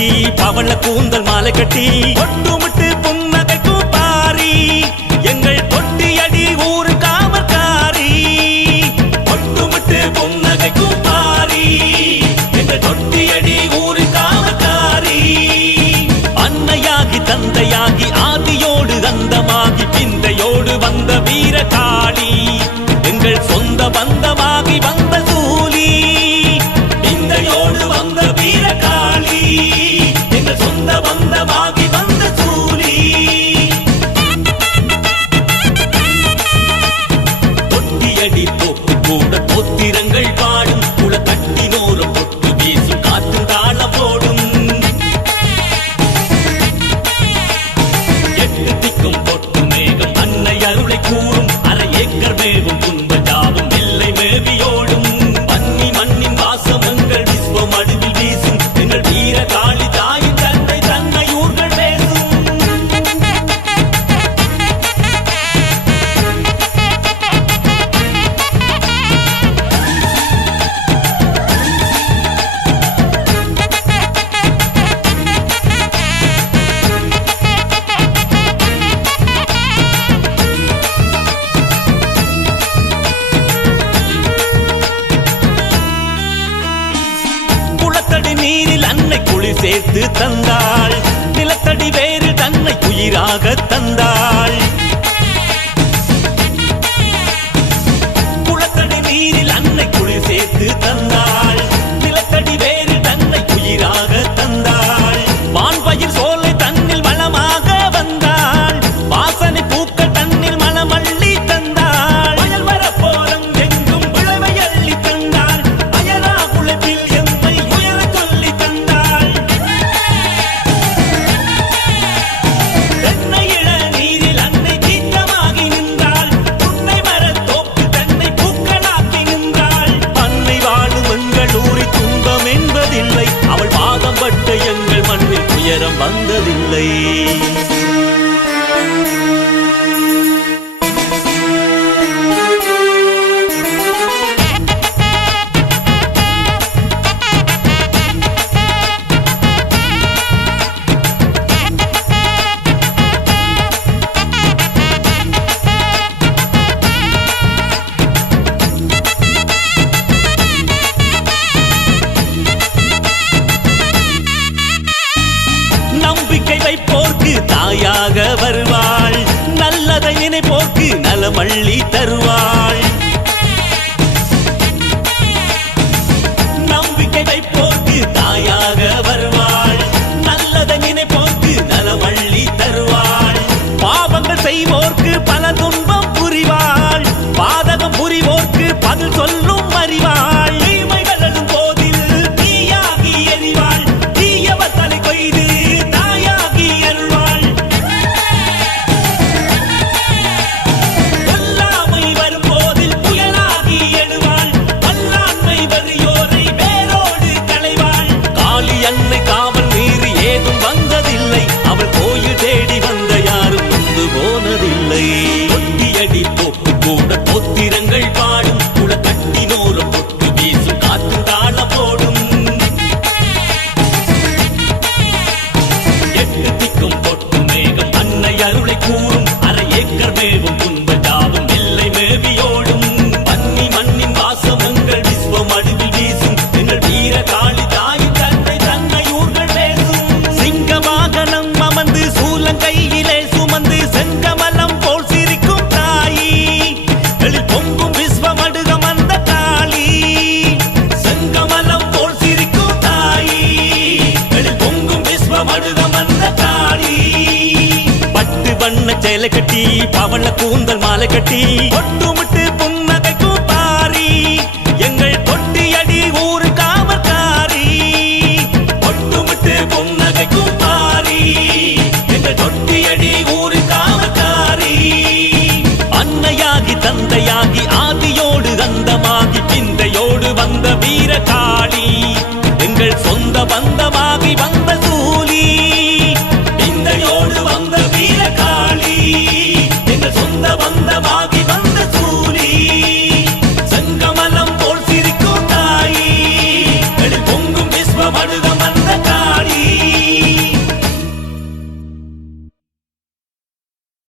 கட்டி பவள கூந்தல் மாலை கட்டி ஒட்டுமிட்டு புன்னகைக்கும் பாரி எங்கள் தொட்டியடி ஊரு காமக்காரி ஒட்டுமிட்டு புன்னகைக்கும் பாரி எங்கள் தொட்டியடி ஊரு காமக்காரி அன்னையாகி தந்தையாகி ஆதியோடு அந்தமாகி பிந்தையோடு வந்த வீர காளி எங்கள் சொந்த பந்தமாகி வந்த சூலி பிந்தையோடு வந்த வீர காளி எங்கள் சொந்த பந்தமாகி வந்த சூலி தொட்டியடி போக்கு கூட தோத்திரங்கள் பாடும் குள கட்டினோரும் பொட்டு வீசும் காற்று தாள போடும் எட்டு திக்கும் பொட்டு மேகம் அன்னை அருளை கூறும் அரை ஏக்கர் மேவும் துன்ப ஜாவும் எல்லை மேவியோடும் பன்னி மண்ணின் வாசம் எங்கள் விஸ்வம் அடுவில் வீசும் எங்கள் வீர காளி தாயின் தன்னை தன்னை ஊர்கள் பேசும் குளத்தடி நீரில் அன்னை குளிர் சேர்த்து தந்தாள் நிலத்தடி வேறு தன்னை உயிராக தந்தாள் குளத்தடி நீரில் அன்னை குளிர் சேர்த்து தந்தாள் நிலத்தடி வேறு தன்னை உயிராக தந்தாள் வான்பயிர் சோலை தன்னில் வளமாக வந்தாள் வாசனை பூக்கள் தன்னில் மலமள்ளி தந்தாள் வயல் வரப்போரம் எங்கும் விளைவை அள்ளி தந்தாள் அயலா குளத்தில் எம்மை உயர சொல்லி தந்தாள் தென்னை இள நீரில் அன்னை தீர்த்தமாகி நின்றாள் புன்னை மரத்தோப்பு தன்னை பூக்களாக்கி நின்றாள் அன்னை வாழும் எங்கள் ஊரில் துன்பம் என்பதில்லை அவள் பாதம் பட்ட எங்கள் மண்ணில் துயரம் வந்ததில்லை நம்பிக்கை வைப்போர்க்கு தாயாக வருவாள் நல்லதை நினைப்போர்க்கு நலமள்ளி தருவாள் நம்பிக்கை வைப்போர்க்கு தாயாக வருவாள் நல்லதை நினைப்போர்க்கு நலமள்ளி தருவாள் பாவங்கள் செய்வோர்க்கு பல துன்பம் புரிவாள் பாதகம் புரிவோர்க்கு பதில் சொல்லும் அறிவாள் தீமைகள் எழும் போதில் தீயாகி எறிவாள் தீயவர் தலை கொய்து தாயாகி அருள்வாள் கொல்லாமை வரும் போதில் புயலாகி எழுவாள் வல்லாண்மை வறியோரை வேரோடு களைவாள் காளி அன்னை காவல் மீறி ஏதும் வந்ததில்லை அவள் கோயில் தேடி வந்த யாரும் வந்து போனதில்லை ஒட்டியடி போக்கு கூட தோத்திரங்கள் பாடும் குள கட்டினோரும் பொட்டு வீசும் காற்று தாள போடும் எட்டு திக்கும் பொட்டு மேகம் அன்னை அருளை கூறும் அரை ஏக்கர் மேவும் துன்ப ஜாவும் எல்லை மேவியோடும் பன்னி மண்ணின் வாசம் எங்கள் விஸ்வம் அடுவில் வீசும் எங்கள் வீர காளி தாயின் தன்னை தன்னை ஊர்கள் பேசும் சிங்க வாகனம் அமர்ந்து சூலங்கையிலே சுமந்து செங்கமலம் போல் சிரிக்கும் தாயி எழில் பொங்கும் விஸ்வம் அடுகம் அந்த காளி செங்கமலம் போல் சிரிக்கும் தாயி எழில் பொங்கும் விஸ்வம் அடுகம் அந்த காளி பட்டு வண்ண சேலை கட்டி பவள கூந்தல் மாலை கட்டி ஒட்டுமிட்டு